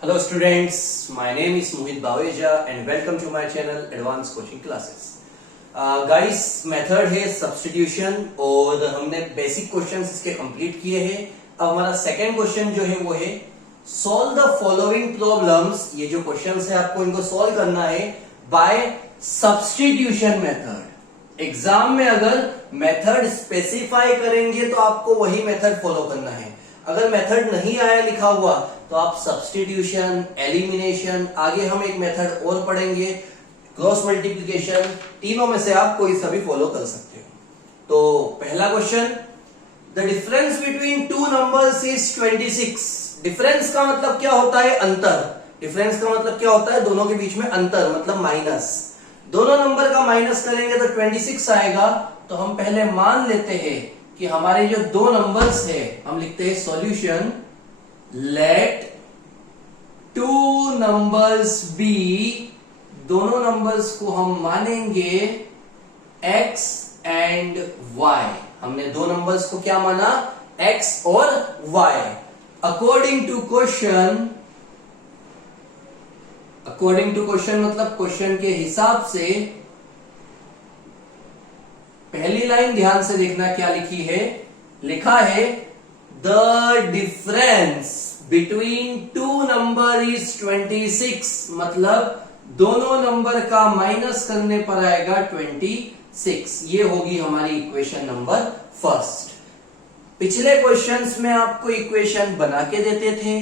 Hello students, my name is Mohit Baweja and welcome to my channel Advanced Coaching Classes. Guys, method है substitution और हमने basic questions इसके complete किए हैं. अब हमारा सेकंड क्वेश्चन जो है वो है सॉल्व द फॉलोइंग प्रॉब्लम्स. ये जो क्वेश्चंस है आपको इनको सॉल्व करना है बाय सब्स्टिट्यूशन मेथड. एग्जाम में अगर मेथड स्पेसिफाई करेंगे तो आपको वही मेथड फॉलो करना है. अगर मेथड नहीं आया लिखा हुआ तो आप सब्स्टिट्यूशन, एलिमिनेशन, आगे हम एक मेथड और पढ़ेंगे क्रॉस मल्टीप्लिकेशन, तीनों में से आप कोई सा भी फॉलो कर सकते हो. तो पहला question, the difference between two numbers is 26. Difference का मतलब क्या होता है? अंतर. डिफरेंस का मतलब क्या होता है? दोनों के बीच में अंतर, मतलब माइनस. दोनों नंबर का माइनस करेंगे तो 26 आएगा. तो हम पहले मान लेते हैं कि हमारे जो दो नंबर्स है, हम लिखते हैं solution, let two numbers be. दोनों नंबर्स को हम मानेंगे x एंड y. हमने दो नंबर्स को क्या माना? x और y. According to question, according to question मतलब क्वेश्चन के हिसाब से. पहली लाइन ध्यान से देखना क्या लिखी है. लिखा है the difference between two number is 26. मतलब दोनों नंबर का माइनस करने पर आएगा 26. ये होगी हमारी इक्वेशन नंबर फर्स्ट. पिछले क्वेश्चंस में आपको इक्वेशन बना के देते थे.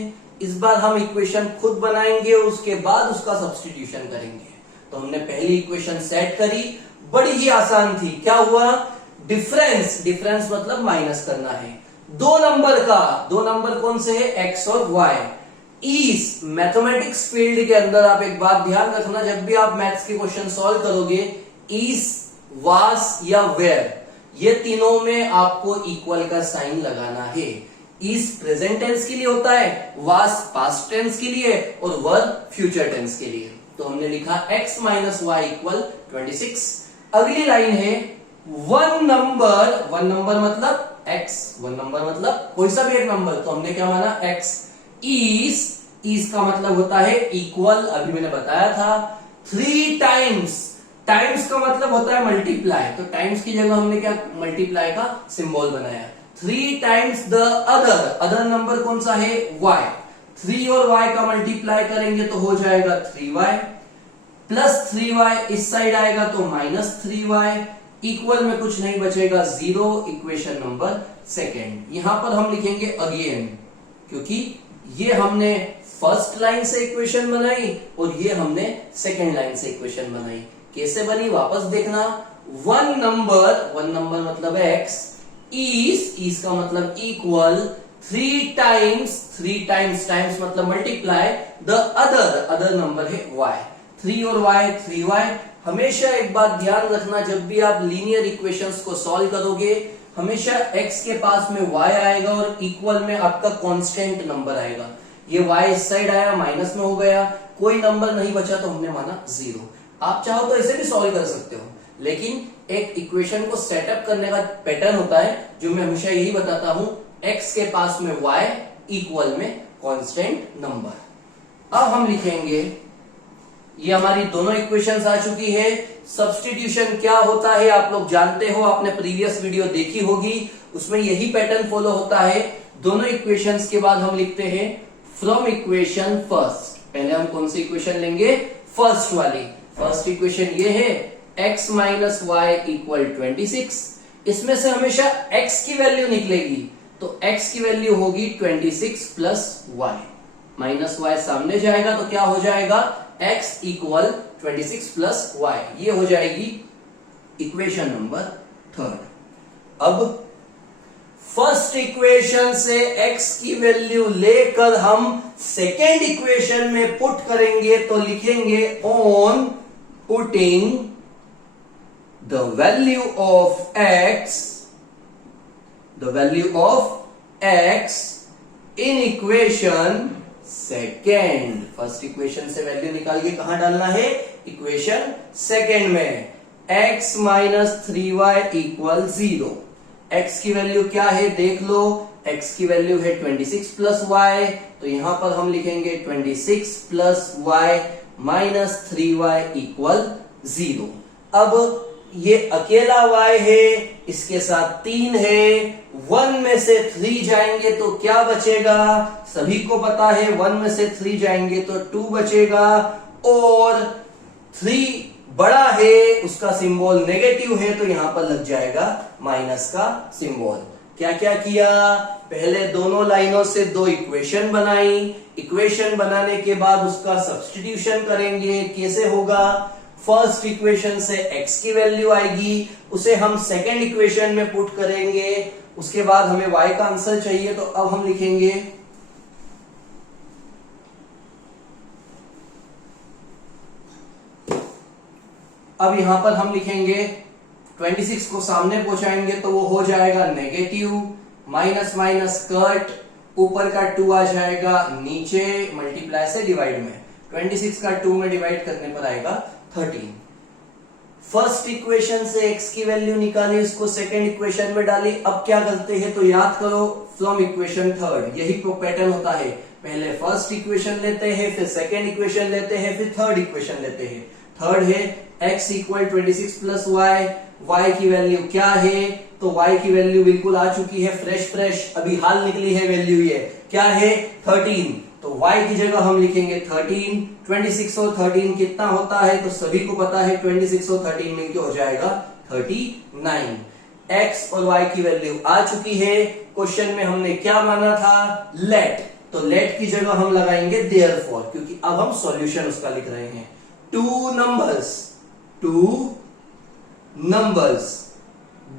इस बार हम इक्वेशन खुद बनाएंगे और उसके बाद उसका सब्स्टिट्यूशन करेंगे. तो हमने पहली इक्वेशन सेट करी, बड़ी ही आसान थी. क्या हुआ? डिफरेंस, डिफरेंस मतलब माइनस करना है दो नंबर का. दो नंबर कौन से है? एक्स और वाई. इस मैथमेटिक्स फील्ड के अंदर आप एक बात ध्यान रखना, जब भी आप मैथ्स के क्वेश्चन सॉल्व करोगे, इस, वास या वेयर, ये तीनों में आपको इक्वल का साइन लगाना है. इस प्रेजेंट टेंस के लिए होता है, वास पास्ट टेंस के लिए और वर फ्यूचर टेंस के लिए. तो हमने लिखा x माइनस वाई इक्वल 26. अगली लाइन है वन नंबर. वन नंबर मतलब x, वन नंबर मतलब कोई सा भी एक नंबर. तो हमने क्या माना? x इज का मतलब होता है इक्वल. अभी मैंने बताया था. 3 टाइम्स, टाइम्स का मतलब होता है मल्टीप्लाई. तो टाइम्स की जगह हमने क्या मल्टीप्लाई का सिंबल बनाया. 3 times the other. Other number कौन सा है? y. 3 और y का मल्टीप्लाई करेंगे तो हो जाएगा 3y प्लस 3y. इस साइड आएगा तो माइनस 3y. इक्वल में कुछ नहीं बचेगा, 0. Equation number second. यहां पर हम लिखेंगे अगेन, क्योंकि ये हमने फर्स्ट लाइन से इक्वेशन बनाई और ये हमने सेकेंड लाइन से इक्वेशन बनाई. कैसे बनी वापस देखना. वन नंबर, वन नंबर मतलब x, इज का मतलब इक्वल. 3 टाइम्स, 3 टाइम्स, टाइम्स मतलब multiply, the other, other number है y. 3 और y 3y. हमेशा एक बात ध्यान रखना, जब भी आप लीनियर इक्वेशंस को सॉल्व करोगे, हमेशा x के पास में y आएगा और इक्वल में आपका कांस्टेंट नंबर आएगा. ये y इस साइड आया, माइनस में हो गया, कोई नंबर नहीं बचा तो हमने माना 0. आप चाहो तो इसे भी सॉल्व कर सकते हो, लेकिन एक इक्वेशन को सेटअप करने का पैटर्न होता है जो मैं हमेशा यही बताता हूं. x के पास में y इक्वल में कांस्टेंट नंबर. अब हम लिखेंगे, ये हमारी दोनों इक्वेशंस आ चुकी है. सब्स्टिट्यूशन क्या होता है आप लोग जानते हो, आपने प्रीवियस वीडियो देखी होगी, उसमें यही पैटर्न फॉलो होता है. दोनों इक्वेशंस के बाद हम लिखते हैं फ्रॉम इक्वेशन फर्स्ट. पहले हम कौन सी इक्वेशन लेंगे? फर्स्ट वाली. फर्स्ट इक्वेशन ये है x माइनस वाई इक्वल 26. इसमें से हमेशा x की वैल्यू निकलेगी, तो x की वैल्यू होगी 26 प्लस y. माइनस y सामने जाएगा तो क्या हो जाएगा? x equal 26 plus y. ये हो जाएगी इक्वेशन नंबर थर्ड. अब फर्स्ट इक्वेशन से x की वैल्यू लेकर हम सेकेंड इक्वेशन में पुट करेंगे तो लिखेंगे on putting the value of x, the value of x in equation second. First equation से वैल्यू निकाल के कहां डालना है? इक्वेशन सेकेंड में. x minus 3y equal 0. x की वैल्यू क्या है देख लो. x की वैल्यू है 26 प्लस y, तो यहां पर हम लिखेंगे 26 plus y minus 3y equal 0। अब ये अकेला y है, इसके साथ 3 है, 1 में से 3 जाएंगे तो क्या बचेगा? सभी को पता है 1 में से 3 जाएंगे तो 2 बचेगा, और 3 बड़ा है, उसका सिंबल नेगेटिव है, तो यहां पर लग जाएगा माइनस का सिंबल। क्या क्या किया? पहले दोनों लाइनों से दो इक्वेशन बनाई, इक्वेशन बनाने के बाद उसका सब्स्टिट्यूशन करेंगे। कैसे होगा? फर्स्ट इक्वेशन से x की वैल्यू आएगी, उसे हम सेकेंड इक्वेशन में पुट करेंगे, उसके बाद हमें y का आंसर चाहिए, तो अब हम लिखेंगे अब यहां पर हम लिखेंगे 26 को सामने पहुंचाएंगे तो वो हो जाएगा नेगेटिव, माइनस माइनस कट, ऊपर का 2 आ जाएगा नीचे, मल्टीप्लाई से डिवाइड में, 26 का 2 में डिवाइड करने पर आएगा 13। फर्स्ट इक्वेशन से x की वैल्यू निकाली, उसको सेकेंड इक्वेशन में डाली। अब क्या करते हैं? तो याद करो, फ्रॉम इक्वेशन थर्ड, यही पैटर्न होता है। पहले फर्स्ट इक्वेशन लेते हैं, फिर सेकेंड इक्वेशन लेते हैं, फिर थर्ड इक्वेशन लेते हैं। थर्ड है x equal 26 plus y, y की वैल्यू क्या है? तो y की वैल्यू बिल्कुल आ चुकी है, फ्रेश, अभी हाल निकली है वैल्यू, ये क्या है? 13। तो y की जगह हम लिखेंगे 13। 26 और 13 कितना होता है? तो सभी को पता है 26 और 13 मिलकर हो जाएगा 39। x और y की वैल्यू आ चुकी है। क्वेश्चन में हमने क्या माना था? लेट, तो लेट की जगह हम लगाएंगे देयरफॉर, क्योंकि अब हम सॉल्यूशन उसका लिख रहे हैं। टू नंबर्स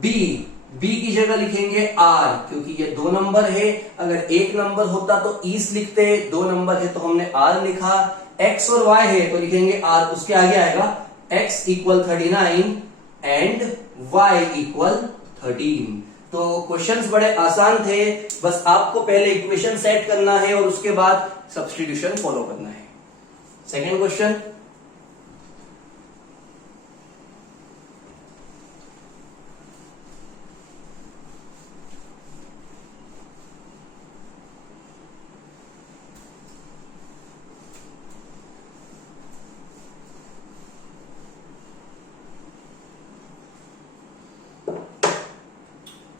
बी की जगह लिखेंगे r, क्योंकि ये 2 नंबर है। अगर एक नंबर होता तो ईस लिखते, 2 नंबर है तो हमने r लिखा। x और y है तो लिखेंगे r, उसके आगे आएगा x equal 39 and y equal 13। तो क्वेश्चंस बड़े आसान थे, बस आपको पहले इक्वेशन सेट करना है और उसके बाद सब्स्टिट्यूशन फॉलो करना है। सेकेंड क्वेश्चन,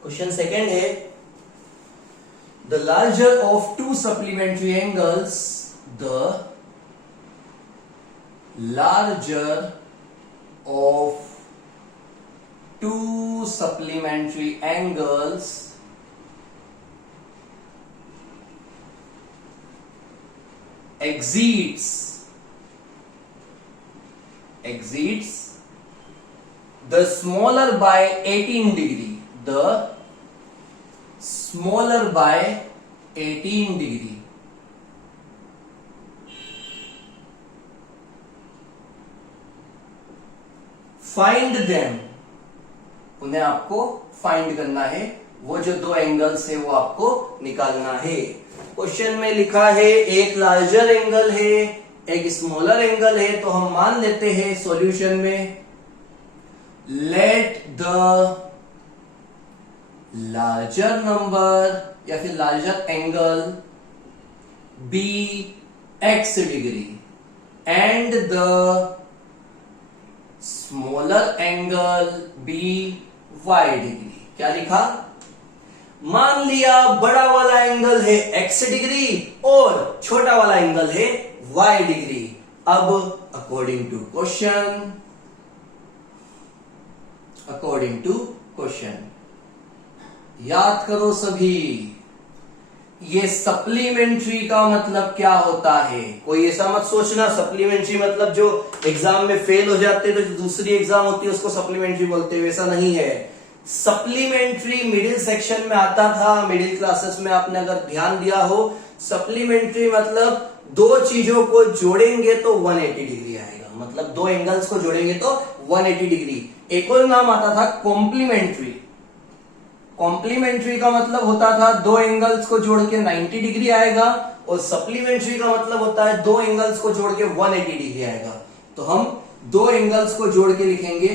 क्वेश्चन सेकेंड है, the larger of to supplementary angles, the larger of to supplementary angles exceeds the smaller by 18 degree, the smaller by 18 degree. Find them, उन्हें आपको फाइंड करना है, वो जो दो एंगल्स है वो आपको निकालना है। क्वेश्चन में लिखा है एक लार्जर एंगल है, एक स्मॉलर एंगल है, तो हम मान लेते हैं सॉल्यूशन में, लेट द लार्जर नंबर या फिर larger angle be x degree and the smaller angle be y degree. क्या लिखा? मान लिया बड़ा वाला एंगल है x डिग्री और छोटा वाला एंगल है y डिग्री। अब अकॉर्डिंग टू क्वेश्चन याद करो सभी, ये सप्लीमेंट्री का मतलब क्या होता है? कोई ऐसा मत सोचना सप्लीमेंट्री मतलब जो एग्जाम में फेल हो जाते तो जो दूसरी एग्जाम होती है उसको सप्लीमेंट्री बोलते हैं, वैसा नहीं है। सप्लीमेंट्री मिडिल सेक्शन में आता था, मिडिल क्लासेस में आपने अगर ध्यान दिया हो, सप्लीमेंट्री मतलब दो चीजों को जोड़ेंगे तो 180 डिग्री आएगा, मतलब दो एंगल्स को जोड़ेंगे तो 180 डिग्री। एक और नाम आता था कॉम्प्लीमेंट्री। कॉम्प्लीमेंट्री का मतलब होता था दो एंगल्स को जोड़ के 90 डिग्री आएगा, और सप्लीमेंट्री का मतलब होता है दो एंगल्स को जोड़ के 180 डिग्री आएगा। तो हम दो एंगल्स को जोड़ के लिखेंगे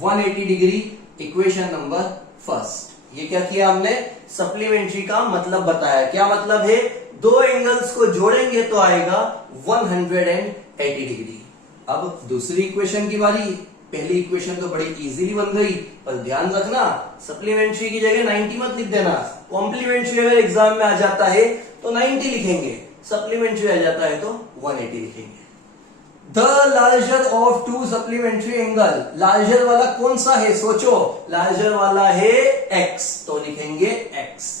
180 डिग्री, इक्वेशन नंबर फर्स्ट। ये क्या किया हमने? सप्लीमेंट्री का मतलब बताया। क्या मतलब है? दो एंगल्स को जोड़ेंगे तो आएगा 180 डिग्री। अब दूसरी इक्वेशन की बारी। पहली इक्वेशन तो बड़ी इजीली बन गई, पर ध्यान रखना सप्लीमेंट्री की जगह 90 मत लिख देना। कॉम्प्लीमेंट्री अगर एग्जाम में आ जाता है तो 90 लिखेंगे, सप्लीमेंट्री आ जाता है तो 180 लिखेंगे। The larger of to supplementary angle, larger वाला कौन सा है? सोचो, लार्जर वाला है x, तो लिखेंगे x।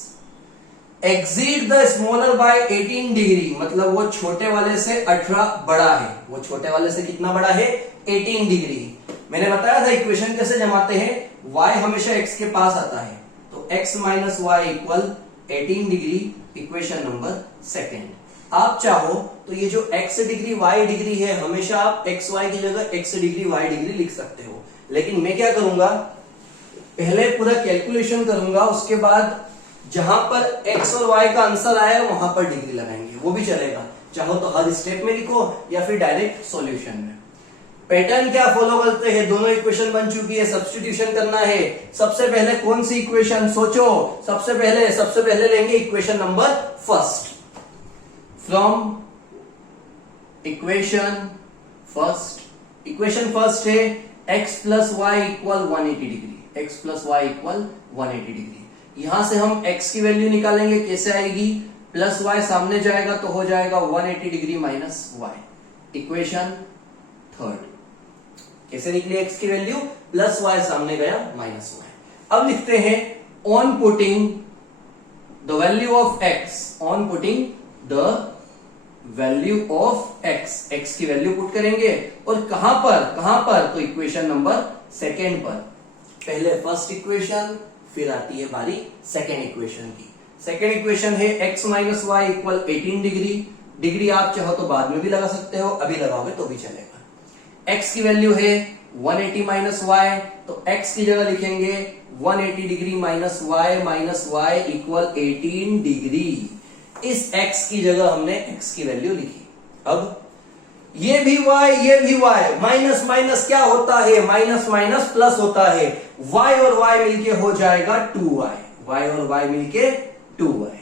Exceed the smaller by 18 degree, मतलब वो छोटे वाले से 18 बड़ा है। वो छोटे वाले से कितना बड़ा है? 18 डिग्री। मैंने बताया था इक्वेशन कैसे जमाते हैं, y हमेशा x के पास आता है, तो x minus y equal 18 degree, equation number second. आप चाहो तो ये जो x डिग्री y डिग्री है, हमेशा आप x y की जगह x डिग्री y डिग्री लिख सकते हो। लेकिन मैं क्या करूंगा, पहले पूरा कैलकुलेशन करूंगा, उसके बाद जहां पर x और y का आंसर आया वहां पर डिग्री लगाएंगे, वो भी चलेगा। चाहो तो हर स्टेप में लिखो या फिर डायरेक्ट सॉल्यूशन में। पैटर्न क्या फॉलो करते हैं? दोनों इक्वेशन बन चुकी है, सब्स्टिट्यूशन करना है। सबसे पहले कौन सी इक्वेशन? सोचो, सबसे पहले लेंगे equation number first. From equation first है x plus y equal 180 degree, x plus y equal 180 degree. यहां से हम x की वैल्यू निकालेंगे, कैसे आएगी? प्लस y सामने जाएगा तो हो जाएगा 180 degree minus y. Equation third, कैसे निकली x की वैल्यू? प्लस y सामने गया माइनस y। अब लिखते हैं on putting the value of x, on putting the value of x की वैल्यू पुट करेंगे, और कहां पर? तो इक्वेशन नंबर सेकेंड पर। पहले फर्स्ट इक्वेशन, फिर आती है बारी सेकेंड इक्वेशन की। सेकेंड इक्वेशन है x minus y equal 18 degree. Degree आप चाहो तो बाद में भी लगा सकते हो, अभी लगाओगे तो भी चलेगा। x की वैल्यू है 180 माइनस वाई, तो x की जगह लिखेंगे 180 degree minus y equal 18 degree. इस x की जगह हमने x की वैल्यू लिखी। अब ये भी y, माइनस माइनस क्या होता है? माइनस माइनस प्लस होता है। y और y मिलके हो जाएगा 2y, y और y मिलके 2y।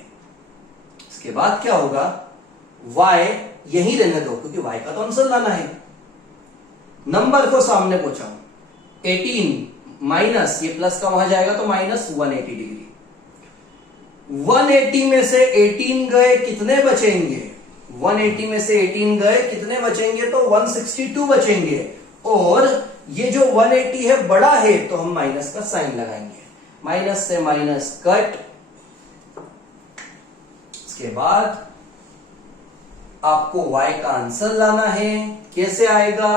इसके बाद क्या होगा? y यही रहने दो, क्योंकि y का तो आंसर लाना है। नंबर को सामने पहुंचाओ, 18 माइनस ये प्लस का वहां जाएगा तो माइनस 180 डिग्री। 180 में से 18 गए, कितने बचेंगे? 180 में से 18 गए, कितने बचेंगे? तो 162 बचेंगे। और ये जो 180 है बड़ा है, तो हम माइनस का साइन लगाएंगे, माइनस से माइनस कट। इसके बाद आपको y का आंसर लाना है। कैसे आएगा?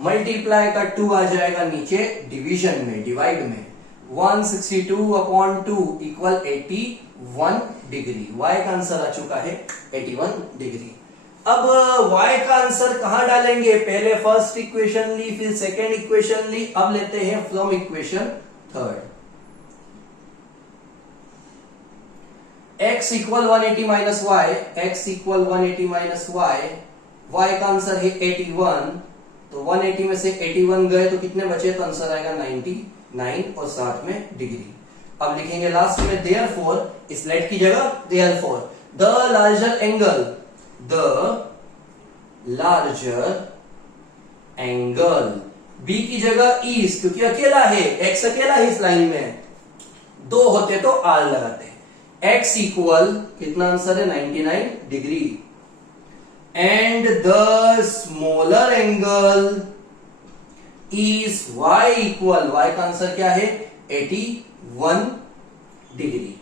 मल्टीप्लाई का 2 आ जाएगा नीचे डिवीजन में, डिवाइड में। 162 अपॉन 2 इक्वल 81 डिग्री। y का आंसर आ चुका है 81 डिग्री। अब y का आंसर कहां डालेंगे? पहले फर्स्ट इक्वेशन ली, फिर सेकेंड इक्वेशन ली, अब लेते हैं from equation third. x equal 180 minus y, x equal 180 minus y, y का आंसर है 81, तो 180 में से 81 गए तो कितने बचे? तो आंसर आएगा 99 और साथ में डिग्री। अब लिखेंगे लास्ट में देयरफॉर, इस लेट की जगह therefore the larger angle, b की जगह इज, क्योंकि अकेला है, x अकेला है इस लाइन में, दो होते तो r लगाते। x इक्वल कितना आंसर है? 99 degree. And the smaller angle is y equal, y का आंसर क्या है? 81 डिग्री।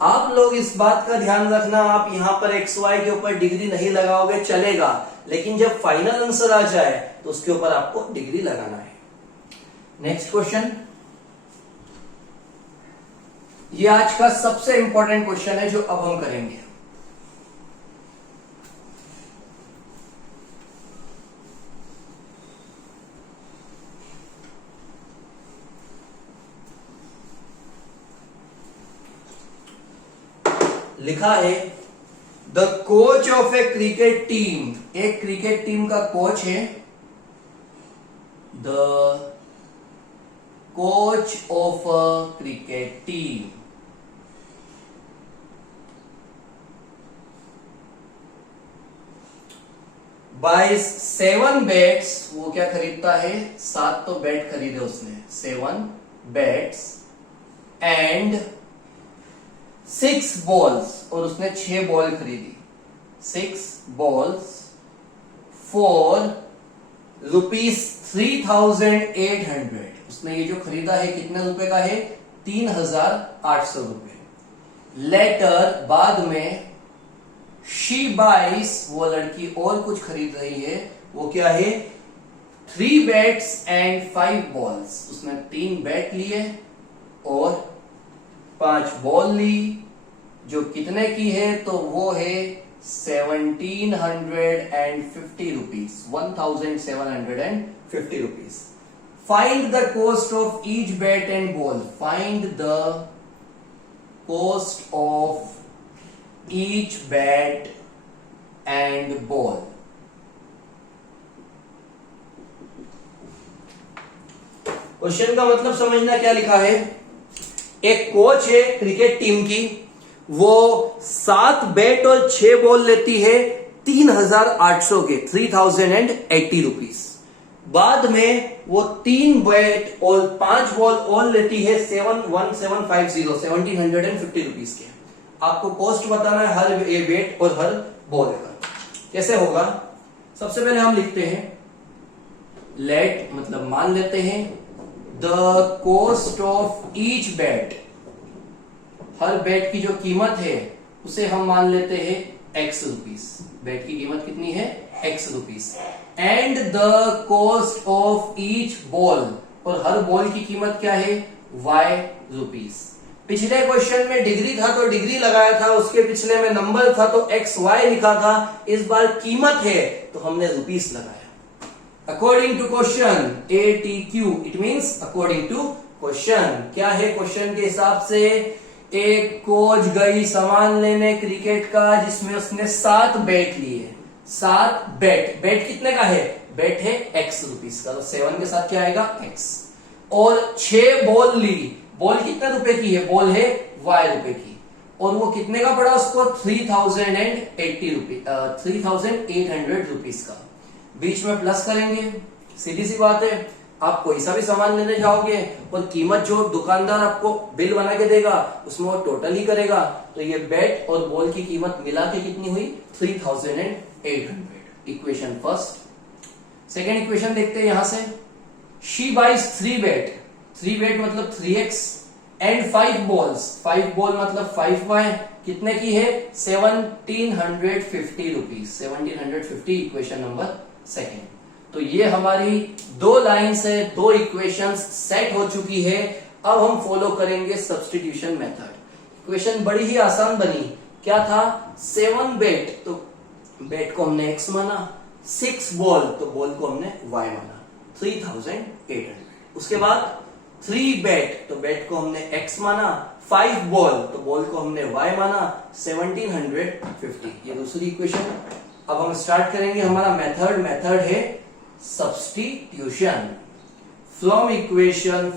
आप लोग इस बात का ध्यान रखना, आप यहां पर एक्स वाई के ऊपर डिग्री नहीं लगाओगे चलेगा, लेकिन जब फाइनल आंसर आ जाए तो उसके ऊपर आपको डिग्री लगाना है। नेक्स्ट क्वेश्चन, ये आज का सबसे इंपॉर्टेंट क्वेश्चन है जो अब हम करेंगे। लिखा है the coach of a cricket team, एक क्रिकेट टीम का कोच है, the coach of a cricket team buys 7 bats, वो क्या खरीदता है, 7 तो बैट खरीदे उसने, 7 बैट्स एंड 6 बॉल्स, और उसने 6 बॉल खरीदी, 6 बॉल्स फॉर ₹3,800। उसने ये जो खरीदा है कितने रुपए का है, 3,800 रुपए। लेटर, बाद में, शी बाइस, वो लड़की और कुछ खरीद रही है, वो क्या है, 3 बैट्स एंड 5 बॉल्स। उसने 3 बैट लिए और 5 बॉल ली, जो कितने की है, तो वो है 1,750 rupees, 1,750 rupees. Find the cost of each bat and ball, find the cost of each bat and ball. Question का मतलब समझना, क्या लिखा है, एक कोच है क्रिकेट टीम की, वो 7 बैट और 6 बॉल लेती है 3,800 के, 3,080 रुपीज। बाद में वो 3 बैट और 5 बॉल और लेती है 1750 रुपीज के। आपको कॉस्ट बताना है हर बैट और हर बॉल का। कैसे होगा, सबसे पहले हम लिखते हैं लेट, मतलब मान लेते हैं, the cost of each bat, her bat की जो कीमत है उसे हम मान लेते हैं x रुपीस। बैट की कीमत कितनी है, x rupees. And the cost of each ball, और हर बॉल की कीमत क्या है, y रुपीस। पिछले क्वेश्चन में डिग्री था तो डिग्री लगाया था, उसके पिछले में नंबर था तो XY लिखा था, इस बार कीमत है तो हमने रुपीस लगाया। According to question ATQ, it means according to question. क्या है क्वेश्चन के हिसाब से, एक कोच गई सामान लेने क्रिकेट का, जिसमें उसने 7 बैट लिए, 7 बैट, बैट कितने का है, बैट है x रुपीस का, तो 7 के साथ क्या आएगा x, और 6 बॉल ली, बॉल कितने रुपए की है, बॉल है y रुपए की, और वो कितने का पड़ा उसको, 3,800 रुपीस का। बीच में प्लस करेंगे, सीधी सी बात है, आप कोई सा भी सामान लेने जाओगे और कीमत जो दुकानदार आपको बिल बना के देगा उसमें वो टोटल ही करेगा, तो ये बैट और बॉल की कीमत मिला के कितनी हुई, 3,800। Equation first. सेकेंड इक्वेशन देखते हैं यहां से, शी बाइज 3 बैट, 3 बैट मतलब 3x एंड 5 बॉल्स, 5 बॉल मतलब 5y, कितने की है, 1,750 रुपीज, 1,750। Equation number second. तो ये हमारी 2 लाइन से 2 इक्वेशंस सेट हो चुकी है। अब हम फॉलो करेंगे सब्स्टिट्यूशन मेथड। इक्वेशन बड़ी ही आसान बनी, क्या था, 7 बैट, तो बैट को हमने x माना, 6 बॉल, तो बॉल को हमने y माना, 3,800। उसके बाद 3 बैट, तो बैट को हमने x माना, 5 बॉल, तो बॉल को हमने y माना, 1,750। ये दूसरी इक्वेशन। अब हम स्टार्ट करेंगे हमारा मेथड। मेथड है सब्स्टिट्यूशन। फ्रॉम इक्वेशन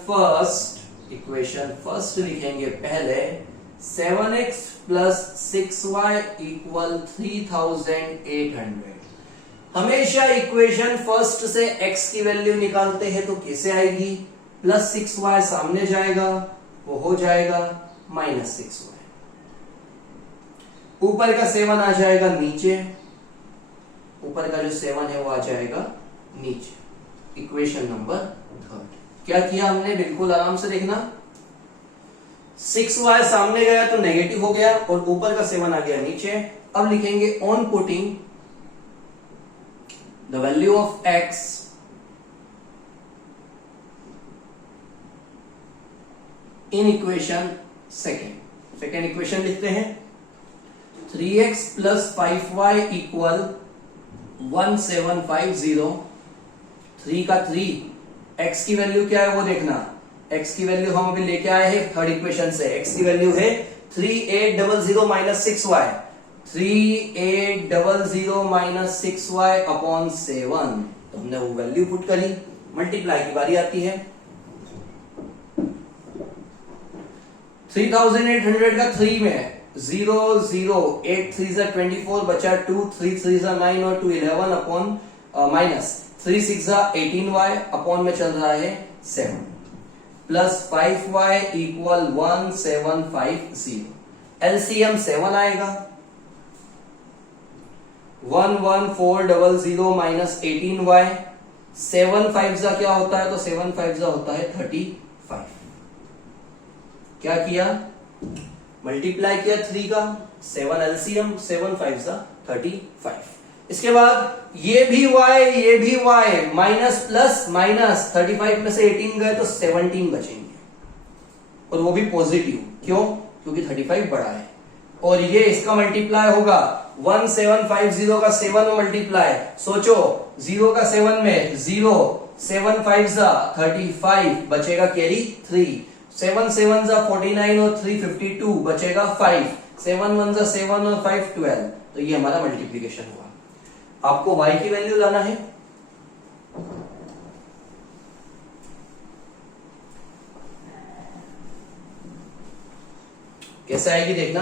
फर्स्ट लिखेंगे पहले, 7x प्लस 6y इक्वल 3,800। हमेशा इक्वेशन फर्स्ट से x की वैल्यू निकालते हैं तो कैसे आएगी, प्लस 6y सामने जाएगा, वो हो जाएगा माइनस 6y, ऊपर का 7 आ जाएगा नीचे, ऊपर का जो 7 है वो आ जाएगा नीचे। Equation number third. क्या किया हमने, बिल्कुल आराम से देखना, 6y सामने गया तो नेगेटिव हो गया और ऊपर का 7 आ गया नीचे। अब लिखेंगे on putting the value of x in equation second equation लिखते हैं, 3x प्लस 5y इक्वल 1,750। 3 का 3, x की वैल्यू क्या है वो देखना, x की वैल्यू हम अभी लेके आए हैं थर्ड इक्वेशन से, x की वैल्यू है 3,800 minus 6y, 3,800 minus 6y upon 7। तो हमने वो वैल्यू पुट करी, मल्टीप्लाई की बारी आती है, 3,800 का 3 में 0 0, 8 3 जा 24 बचा 2, 3 3 जा 9 और 2 11 अपॉन माइनस 3 6 जा 18y अपॉन में चल रहा है 7 प्लस 5y इक्वल 1750। एलसीएम 7 आएगा। 11400 माइनस 18y 7 5 जा क्या होता है, तो 7 5 जा होता है 35। क्या किया, मल्टीप्लाई किया 3 का 7 एलसीएम 7 5 जा 35। इसके बाद ये भी y माइनस प्लस माइनस 35 में से 18 गए तो 17 बचेंगे और वो भी पॉजिटिव। क्यों, क्योंकि 35 बड़ा है। और ये इसका मल्टीप्लाई होगा 1750 का 7 में मल्टीप्लाई, सोचो 0 का 7 में 0, 7 5 जा 35 बचेगा कैरी 3, 7 7 जा 49 और 3 52 बचेगा 5, 7 1 जा 7 और 5 12। तो ये हमारा मल्टीप्लीकेशन हुआ। आपको y की वैल्यू लाना है। कैसे आएगी देखना,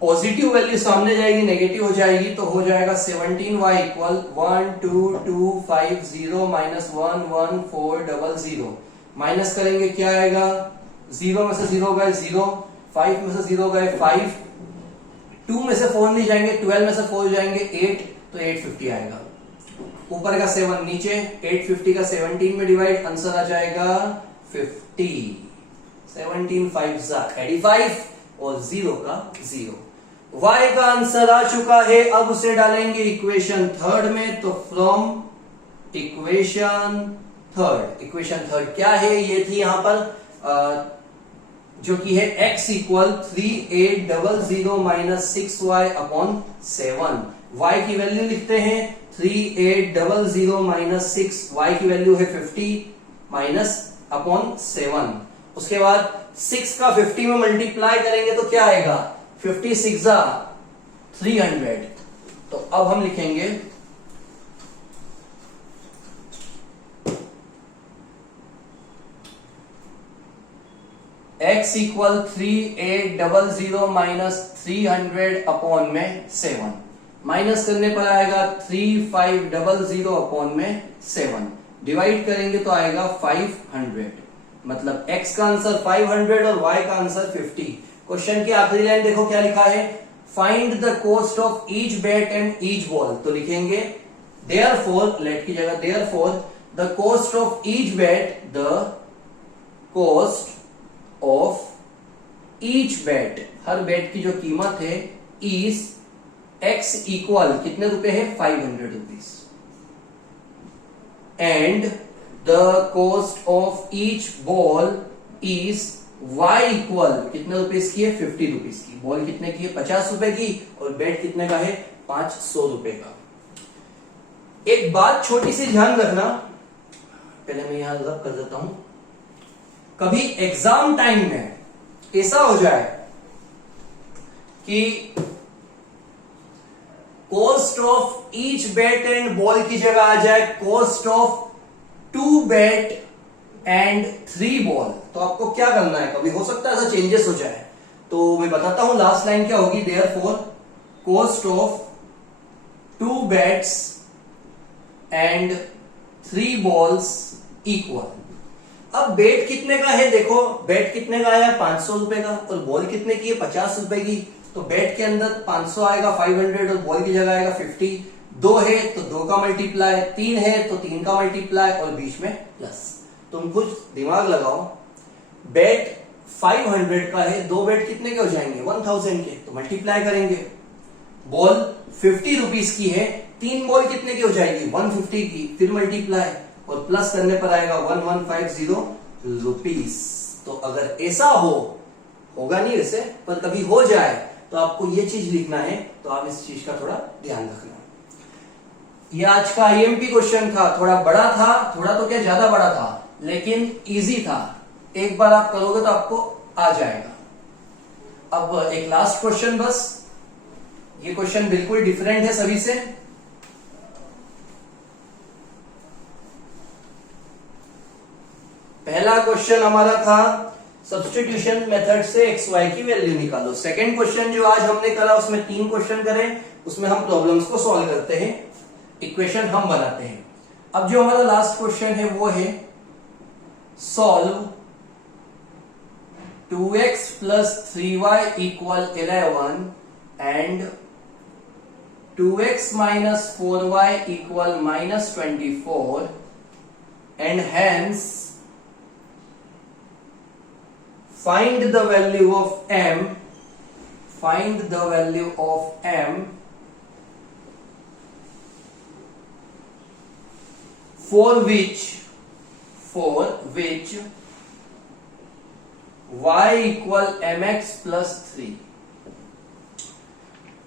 पॉजिटिव वैल्यू सामने जाएगी, नेगेटिव हो जाएगी तो हो जाएगा 17y इक्वल 12250 माइनस 11400। माइनस करेंगे क्या आएगा, 0 में से 0 गए 0, 5 में से 0 गए 5, 2 में से 4 नहीं जाएंगे, 12 में से 4 जाएंगे 8, तो 850 आएगा। ऊपर का 7 नीचे, 850 का 17 में डिवाइड, आंसर आ जाएगा 50। 17 5 85 और 0 का 0। y का आंसर आ चुका है। अब उसे डालेंगे इक्वेशन थर्ड में, तो फ्रॉम इक्वेशन थर्ड क्या है, ये थी यहां पर जो कि है x equal 3800 minus 6y upon 7। y की वैल्यू लिखते हैं 3800 माइनस 6, y की वैल्यू है 50 माइनस अपॉन 7। उसके बाद 6 का 50 में मल्टीप्लाई करेंगे तो क्या आएगा, 56 जा 300। तो अब हम लिखेंगे x इक्वल 3800 माइनस 300 अपॉन में 7। माइनस करने पर आएगा 3500 अपॉन में 7। डिवाइड करेंगे तो आएगा 500। मतलब x का आंसर 500 और y का आंसर 50। क्वेश्चन की आखिरी लाइन देखो क्या लिखा है, find the cost of each bat and each ball. तो लिखेंगे देयरफॉर, लेट की जगह therefore the cost of each bat, the cost of each bat, her bat की जो कीमत है, इज x इक्वल कितने रुपए है, 500 rupees, and the cost of each ball is y equal कितने रुपीज की है, 50 रुपीज की। बॉल कितने की है, 50 रुपए की, और बैट कितने का है, 500 रुपए का। एक बात छोटी सी ध्यान रखना, पहले मैं यहां रब कर देता हूं, कभी एग्जाम टाइम में ऐसा हो जाए कि cost of each bat and ball की जगह आ जाए cost of 2 bat and 3 ball, तो आपको क्या करना है, कभी हो सकता है ऐसा चेंजेस हो जाए। तो मैं बताता हूं लास्ट लाइन क्या होगी, therefore cost of 2 bats and 3 balls equal. अब बैट कितने का है, देखो बैट कितने का आया, 500 रुपए का, और बॉल कितने की है, 50 रुपए की। तो बैट के अंदर 500 आएगा 500 और बॉल की जगह आएगा 50। 2 है तो 2 का मल्टीप्लाई, 3 है तो 3 का मल्टीप्लाई, और बीच में प्लस। तुम कुछ दिमाग लगाओ, बैट 500 का है, 2 बैट कितने के हो जाएंगे, 1000 के, तो मल्टीप्लाई करेंगे। बॉल 50 रुपीज की है, 3 बॉल कितने की हो जाएगी, 150 की, फिर मल्टीप्लाई, और प्लस करने पर आएगा 1150 रुपीज। तो अगर ऐसा होगा नहीं वैसे, पर कभी हो जाए तो आपको ये चीज लिखना है, तो आप इस चीज का थोड़ा ध्यान रखना। ये आज का आईएमपी क्वेश्चन था, थोड़ा बड़ा था, थोड़ा तो क्या ज्यादा बड़ा था, लेकिन इजी था। एक बार आप करोगे तो आपको आ जाएगा। अब एक लास्ट क्वेश्चन बस, ये क्वेश्चन बिल्कुल डिफरेंट है सभी से। पहला क्वेश्चन हमारा था, सब्स्टिट्यूशन मेथड से एक्स वाई की वैल्यू निकालो। सेकंड क्वेश्चन जो आज हमने करा उसमें 3 क्वेश्चन करे, उसमें हम प्रॉब्लम्स को सॉल्व करते हैं, इक्वेशन हम बनाते हैं। अब जो हमारा लास्ट क्वेश्चन है वो है solve 2x plus 3y equal 11 and 2x minus 4y equal minus 24 and hence find the value of m for which y equal mx plus 3।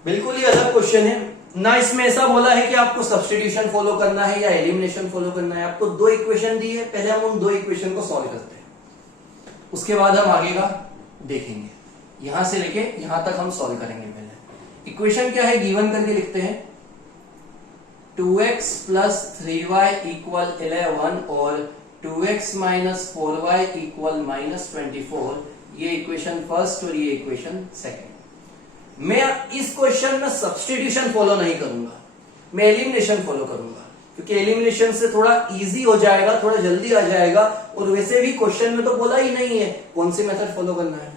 बिल्कुल ही अलग क्वेश्चन है ना, इसमें ऐसा बोला है कि आपको सब्स्टिट्यूशन फॉलो करना है या एलिमिनेशन फॉलो करना है। आपको 2 इक्वेशन दी है, पहले हम उन 2 इक्वेशन को सॉल्व करते हैं, उसके बाद हम आगे का देखेंगे। यहां से लेके यहां तक हम सॉल्व करेंगे। पहले इक्वेशन क्या है गिवन करके लिखते हैं, 2x plus 3y equal 11 और 2x minus 4y equal minus 24। ये इक्वेशन फर्स्ट और ये इक्वेशन सेकंड। मैं इस क्वेश्चन में सब्स्टिट्यूशन फॉलो नहीं करूंगा, मैं एलिमिनेशन फॉलो करूंगा, क्योंकि एलिमिनेशन से थोड़ा इजी हो जाएगा, थोड़ा जल्दी आ जाएगा। और वैसे भी क्वेश्चन में तो बोला ही नहीं है कौन सी मेथड फॉलो करना है।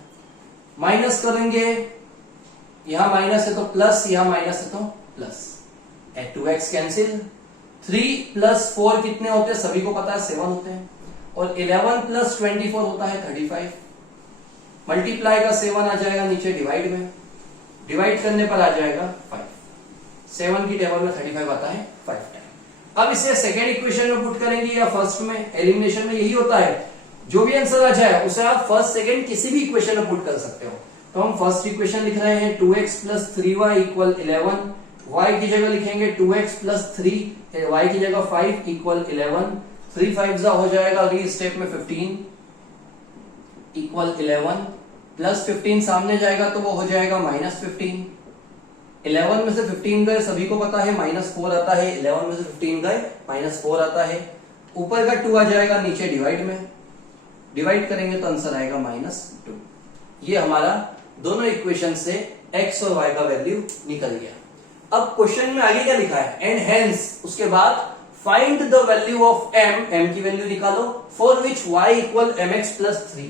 माइनस करेंगे, यहां माइनस है तो प्लस, यहां माइनस है तो प्लस, 2x कैंसिल। 3 प्लस 4 कितने होते हैं सभी को पता है, 7 होते हैं। और 11 प्लस 24 होता है 35। मल्टीप्लाई का 7 आ जाएगा नीचे डिवाइड में, डिवाइड करने पर आ जाएगा 5। 7 की टेबल में 35 आता है 5 टाइम। अब इसे सेकेंड इक्वेशन में पुट करेंगे या फर्स्ट में, एलिमिनेशन में यही होता है, जो भी आंसर आ जाए उसे आप फर्स्ट सेकेंड किसी भी इक्वेशन में पुट कर सकते हो। तो हम फर्स्ट इक्वेशन लिख रहे हैं 2x plus 3y equal 11, y की जगह लिखेंगे 2x plus 3, y की जगह 5 equal 11। 3 5 हो जाएगा, अगली स्टेप में 15 equal 11 प्लस 15 सामने जाएगा तो वो हो जाएगा माइनस 15। 11 में से 15 गए, सभी को पता है -4 आता है। 11 में से 15 गए -4 आता है। ऊपर का 2 आ जाएगा नीचे डिवाइड में, डिवाइड करेंगे तो आंसर आएगा -2। ये हमारा दोनों इक्वेशन से x और y का वैल्यू निकल गया। अब क्वेश्चन में आगे क्या लिखा है, एंड हेंस, उसके बाद find the value of m की वैल्यू निकालो, for which y equal mx plus 3।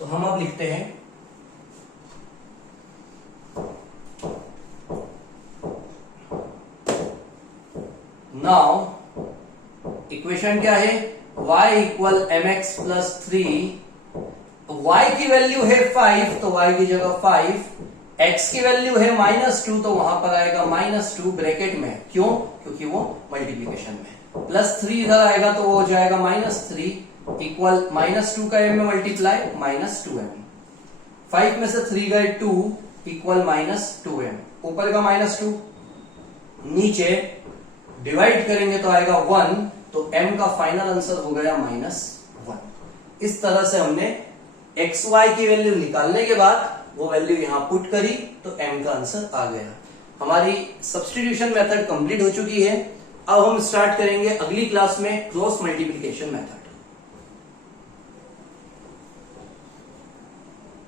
तो हम अब लिखते हैं नाउ इक्वेशन क्या है, y equal mx plus 3। y की वैल्यू है 5 तो y की जगह 5, x की वैल्यू है -2 तो वहां पर आएगा -2 ब्रैकेट में, क्यों, क्योंकि वो मल्टीप्लीकेशन में। प्लस 3 इधर आएगा तो वो हो जाएगा -3 इक्वल -2 का m में मल्टीप्लाई -2m। 5 में से 3 गए 2 इक्वल -2m, ऊपर का -2 नीचे डिवाइड करेंगे तो आएगा 1, तो m का फाइनल आंसर हो गया -1। इस तरह से हमने एक्स वाई की वैल्यू निकालने के बाद वो वैल्यू यहां पुट करी तो m का आंसर आ गया। हमारी सब्स्टिट्यूशन मेथड कंप्लीट हो चुकी है। अब हम स्टार्ट करेंगे अगली क्लास में क्रॉस मल्टीप्लिकेशन मेथड।